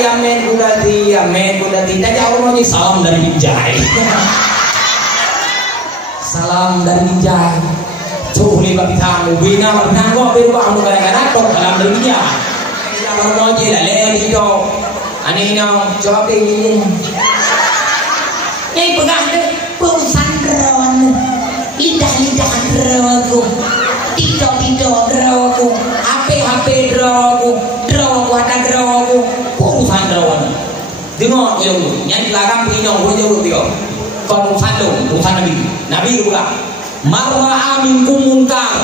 yamen kudati. Tadi orang mau salam dari Binjai. Salam dari Binjai. Tuh ni bagi tamu bina kok beru kamu kadang-kadang tok salam dari Binjai. Orang mau lah lagi tu. Ani no jawab ini. Ni pegang tu perusahaan rawan. Lidah rawaku. Tidak rawaku. HP rawaku ada rawaku. Perusahaan rawan. Dengar kau dulu. Yang belakang punya kau dulu dia. Kau urusan Nabi pula. Marwa minkum mungkar.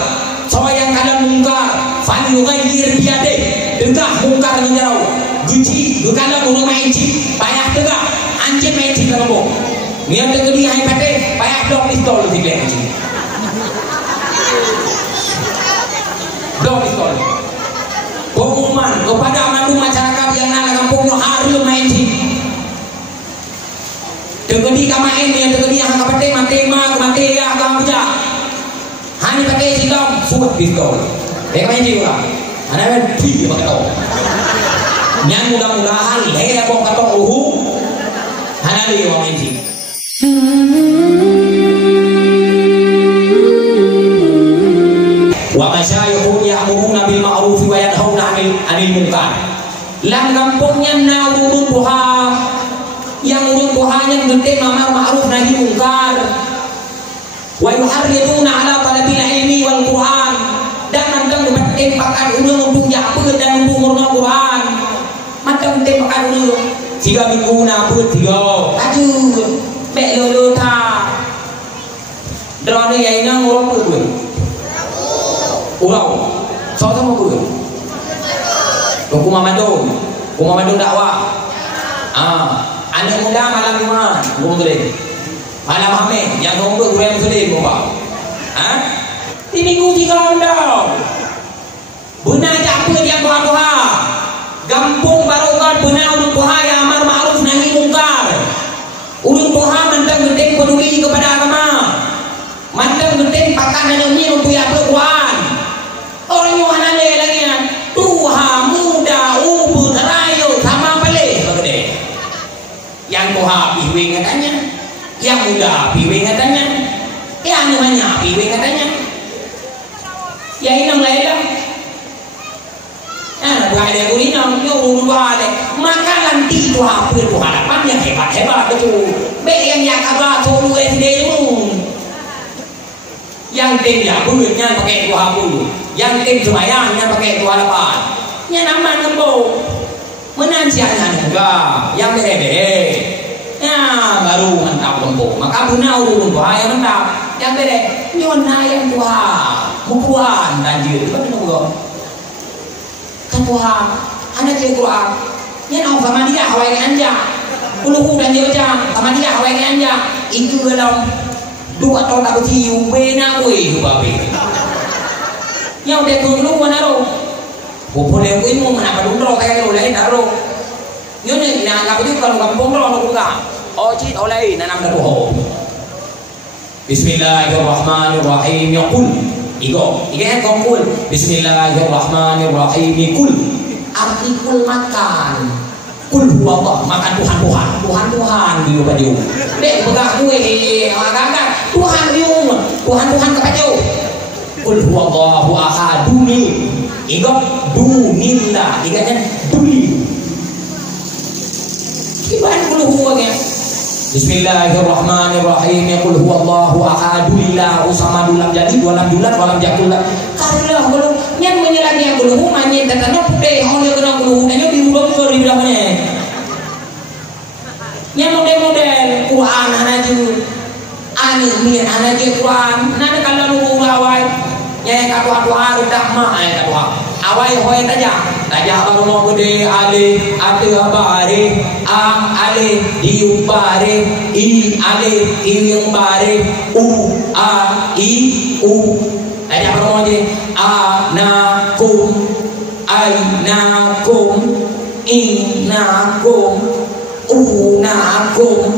Siapa yang kalian mungkar, falyughayyir biyadih. Degah mungkar ni jauh. Guci, dukana guru main ci. Payah degah. Anjing main ci kalau. Ni ada gedi hai pate, payah dok pistol diglek ci. Dok pistol. Pengumuman kepada mandu masyarakat yang nak kampung hari main ci. Tegedi kamain yang tegedi yang kapate mate ya kamuja. Hani pakai silong suat pistol. Main ci pula. Ana men pi pakai. Yang mudah-mudahan leher kok katong uhu. Hana li wong main ci. Wa masyayikhu ya'muruna bil ma'ruf wa yanhauna 'anil munkar. Lam kampungnya naurun duha. Yang urun duhanya gede amar ma'ruf nahi munkar. Wa yuharriduna 'ala talabil ilmi wal Qur'an. Dan mandang tembakan ulun untuk yapeur dan untuk murna Qur'an. Mandang tembakan ulun 3 minggu na put 3. Aju bek lolo ta. Drone yai nang urang put. Urang. Sama put. Kumamado dakwah. Anak muda malam Jumat, boleh. Malam Ahmed, yang nombor gue muslim, bapak. Di minggu 3 undang. Benar apa yang buha-buha. Gampung barokan benar urut buha yang amar ma'ruf nahi mungkar. Urut buha mantang gede peduli kepada agama. Mantang gede pakai nanamnya untuk yang berkuan. Orang yang anale lagi kan. Tuha muda ubud rayo sama balik gede. Yang buha piwing katanya. Yang muda piwing katanya. Yang banyak piwing katanya. Ya inang lain. Bukan ada kuninang, nyuruh dua deh. Maka nanti itu apa itu harapan yang hebat betul. Baik yang yakaba tolu SDmu. Yang tim ya bulutnya pakai dua bulu. Yang tim semayangnya pakai 28. Yang aman kembo. Menansianya enggak. Yang bere-bere. Ya baru mantap kembo. Maka benar urun dua yang mantap. Yang bere. Nyona yang dua. Mukuan banjir. Betul enggak? Tuhan, anak dia Quran. Yang nak sama dia awal anja. Uluhu dan dia baca sama dia awal anja. Itu dalam 2 tahun tak bercium benar gue babi. Yang dia tunggu mana ro? Boleh gue mau mana pada undro kayak lo lain ro. Yo ni nak apa tu kalau kampung ro nak buka. Oh cit oleh nanam dah ho. Bismillahirrahmanirrahim. Yaqul Igo kan kongkul. Bismillahirrahmanirrahim. Kul arti kul makan. Kul huwa Allah, makan Tuhan di lupa dia. Dek pegang gue agak Tuhan kepada dia. Kul huwa Allahu ahad. Duni Igo dunillah. Iganya duli. Gimana kul huwa kan? Bismillahirrahmanirrahim. Qul huwallahu ahad, Allahu samad, lam yalid wa lam yulad wa lam yakul lahu. Kalau belum nyen menyelagi yang belum manyen tatano putih hon yo kena belum nyo diurung yo bilangnya. Nyen model Quran anaju. Ani mir anaju Quran. Nana kalau lu awai nyai katu haru dak ma ai katu. Awai hoy taja baru mau gede ale ate bare ale diumbare i ale iumbare u a i u taja baru mau gede anakum ainakum inakum unakum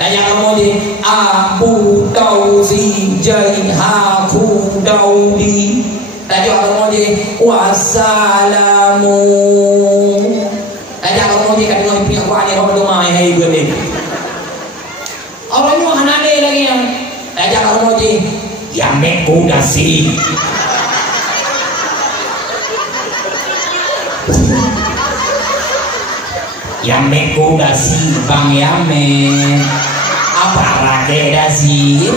taja baru mau gede abu tausi jaihaku daudi. Tadi orang mau wassalamu Yametku dasi. Yametku dasi Bang Yamet. Apa rake dasi?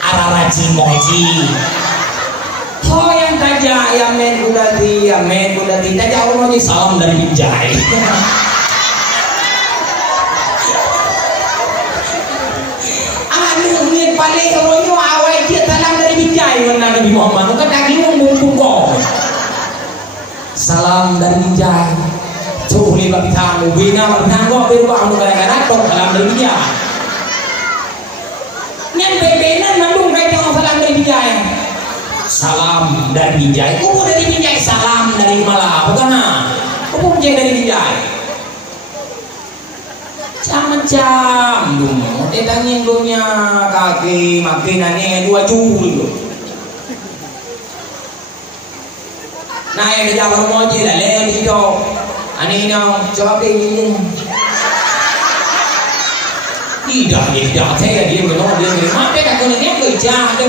Araraci moji. Oh yang tajak Yamet Budati tajak Allah ni salam dari Binjai. Anu ni paling orangnya awal dia salam dari Binjai mana Nabi Muhammad kan daging mumpung kok. Salam dari Binjai. Tuh ni bab tamu bina bab nanggo beru anu kadang-kadang tok salam dari Binjai. Nyan bebenan mandung kayak salam dari Binjai. Salam dari Binjai. Kubu dari Binjai salam dari Malah bukan kubu Binjai dari Binjai. Macam dulu. Tetangin dunia kaki makinannya 2 jul. Nah yang dia baru mau je lah leh di situ. Ani nak coba pilih. Tidak saya dia belum dia mati tak kena dia kerja tu.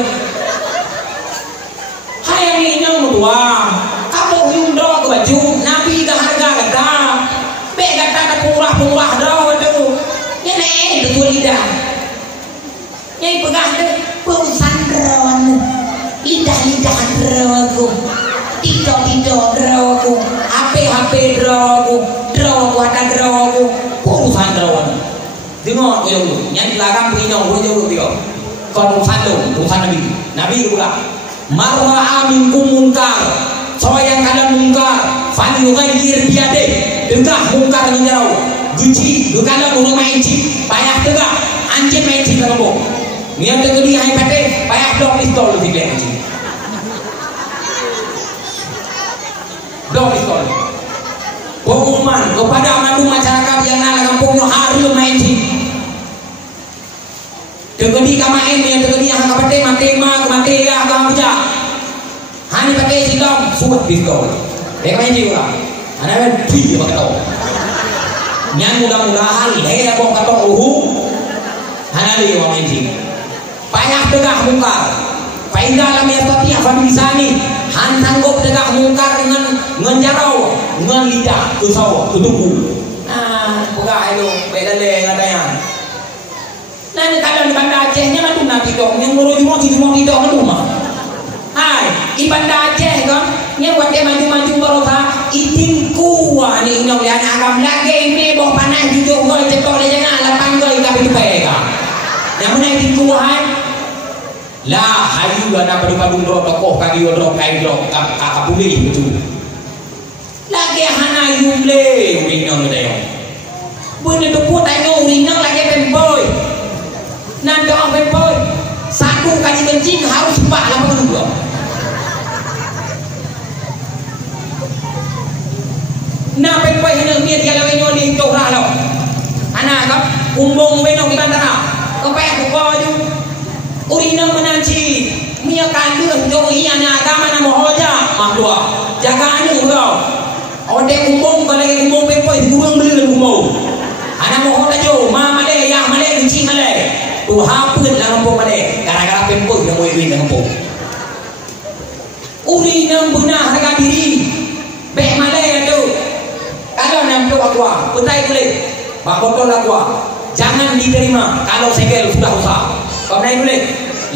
Hai ni nang dua. Kamu yung draw ke baju Nabi ke harga kata. Be kata tak purah draw tu. Ni ni betul lidah. Ni pegang tu perusan draw. Lidah draw aku. Tidak draw aku. HP draw aku ada draw aku. Perusan draw. Dengar kau yang belakang pinong kau jauh dia. Kau urusan Nabi pula. Marwa minkum munkar. Soal yang kalian munkar, fani ghair biade. Tegah munkar menjauh. Guci, dukana guru main cip, payah tegah. Anjing main cip kamu. Niat tegedi hai pate, payah dok pistol di belakang anjing. Dok pistol. Pengumuman kepada mandu masyarakat yang nala kampungnya hari main cip. Tegedi kamain yang tegedi yang kapate mate ya kamuja. Hani pakai silong suat pistol. Main cip lah. Anak pi pakai tau. Nyan mudah-mudahan leh bong katong uhu. Hanali wong main cip. Payah tegah mungkar. Faida lam yastati afan bisani. Han sanggup tegah mungkar dengan ngenjarau, ngen lidah kusau tutuku. Pegah itu beda le katanya. Nanti kalau di Banda Acehnya mah tunang kita, yang ngurus cuma kita kan rumah. Hai, di Banda Aceh kan, yang buat dia maju-maju berotak, itin kuah ni inong lihat agam lagi ini bawa panas jujur gol cetok dia jangan lapan gol tapi dipega. Yang mana itin kuah? Lah, hayu ada padu-padu drop tokoh kaki drop kain drop kakak boleh betul. Lagi hana yule urinong dia. Bukan tu pun tanya urinong lagi pemboy. Nanti orang pemboy satu kali kencing harus 482. Nah pemboy hendak dia kalau wenyo di Johor lo. Anak kan umbong wenyo di bandara. Kepek buka ju. Urinang menanci. Mia kandung jauh anak agama nama hoja makhluk. Jaga anu kau. Ode umbong kalau umbong pemboy digurung beli umbong. Anak mau hoja jo, mama le ya male kencing male. Tu hapun lah kampung balik. Gara-gara pemboy yang mau win kampung. Urinang benar harga diri. Bek malai tu. Kalau nampak aqua, putai kulit. Bak botol aqua. Jangan diterima kalau segel sudah rusak. Kau naik kulit.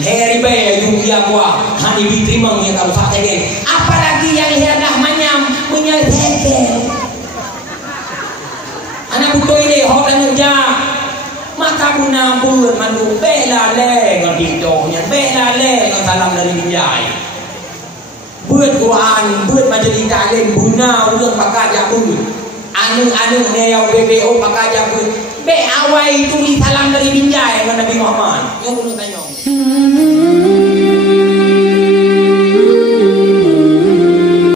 Leher ibe yung aqua. Hani diterima yang kalau rusak segel. Apalagi yang leher dah manyam punya segel. Anak buto ini hok dan kerja. Maka guna buat mandu bela le ngan ditonya bela le ngan salam dari Binjai. Buat Quran, buat majelis taklim guna ulang pakai jabul. Anu neyau BBO pakai jabul. Be awai itu di salam dari Binjai ngan Nabi Muhammad. Yang perlu tanya.